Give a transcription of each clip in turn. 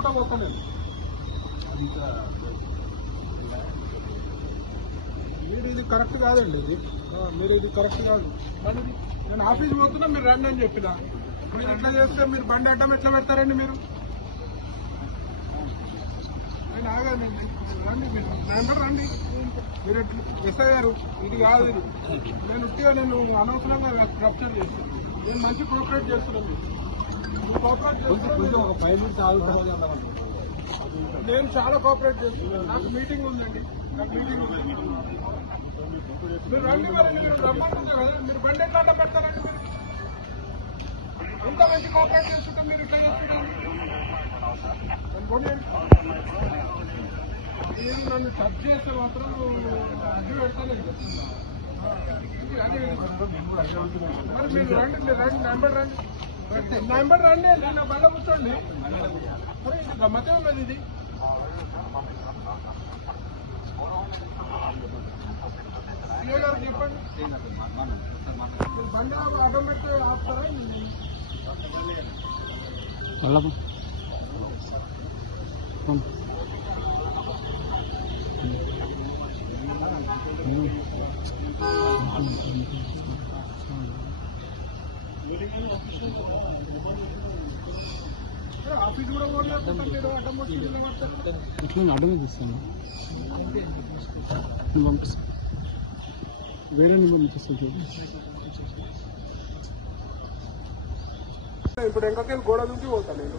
నడుచుకుంటా పోతాను మీరు ఇది కరెక్ట్ కాదండి ఇది. మీరు ఇది కరెక్ట్ కాదు. నేను ఆఫీస్ పోతున్నా మీరు రండి అని చెప్పిన. మీరు ఇట్లా చేస్తే మీరు బండి అడ్డం ఎట్లా పెడతారండి మీరు? నేను ఆగాను రండి మీరు. నెంబర్ రండి. మీరు ఎట్లా- ఎస్ఐ గారు ఇది కాదు నేను ఉట్టిగా నేను అనవసరంగా రప్చర్ చేస్తాను నేను మంచి కోఆపరేట్ చేస్తున్నాను మీరు ఒక ఫైవ్ మినిట్స్ ఆగుతుంది నేను చాలా కోఆపరేట్ చేస్తున్నాను. నాకు మీటింగ్ ఉందండి. నాకు మీటింగ్ మీరు రండి మరి మీరు రమ్మంటున్నారు కదా. మీరు బండి ఎట్లా పెడతారండి మీరు? ఎంత మంచి కోఆపరేట్ చేస్తుంటే మీరు ఇట్లా చేస్తుంటారు నన్ను పోనీయండి. నన్ను టచ్ చేస్తే మాత్రం అడ్డు పెడతాను మరి మీరు రండి రండి నెంబర్ రండి నెంబర్ రండి నేను బల్ల కూర్చోండి గమ్మతే ఉన్నది ఇది చెప్పండి బండి అడ్డం పెట్టి ఆపుతారా ఆఫీస్ ఇట్లా అడ్డమే తీస్తాను నేను పంపిస్తాను వేరే నెంబర్ ఇప్పిస్తాను ఇప్పుడు ఎంకకెళ్ళి గోడ నుంచి పోతాను నేను.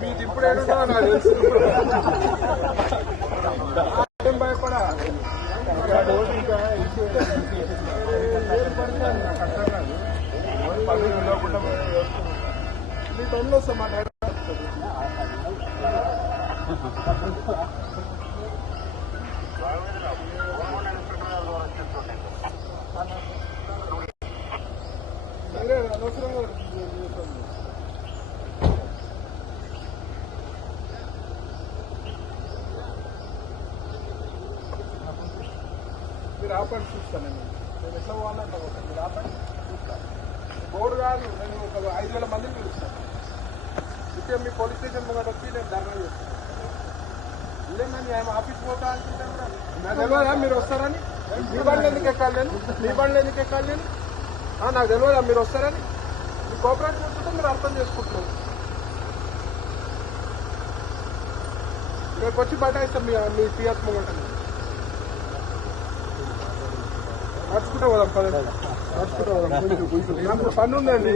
మీది ఇప్పుడు ఏడుంటుందో నాకు తెలుసు. మీ టైంలో వస్తా మా డాడీ మీరే అనవసరంగా మీరు ఆపండి చూస్తాను నేను. ఎట్లా పోవాలంటే మీరు ఆపండి చూస్తాను. బోర్డు కాదు నేను ఒక ఐదు వేల మందిని పిలుస్తాను ఇప్పుడే మీ పోలీస్ స్టేషన్ ముంగట వచ్చి నేను ధర్నా చేస్తాను. లేదు నేను ఆయన ఆఫీస్ పోతా అనుకుంటే కూడా నాకు తెలియదా. మీరు వస్తారని? మీ బండ్లు ఎందుకు ఎక్కాలి నేను మీ బండ్లు ఎందుకు ఎక్కాలి నేను నాకు తెలియదా? మీరు వస్తారని? మీ కోఆపరేట్ కూర్చుంటే మీరు అర్థం చేసుకుంటున్నారు. రేపు వచ్చి బటాయిస్తాం మీ మీ పిఎస్ ముంగట. నడుచుకుంటూ పోదాం పదండి. నడుచుకుంటూ ఉందండి.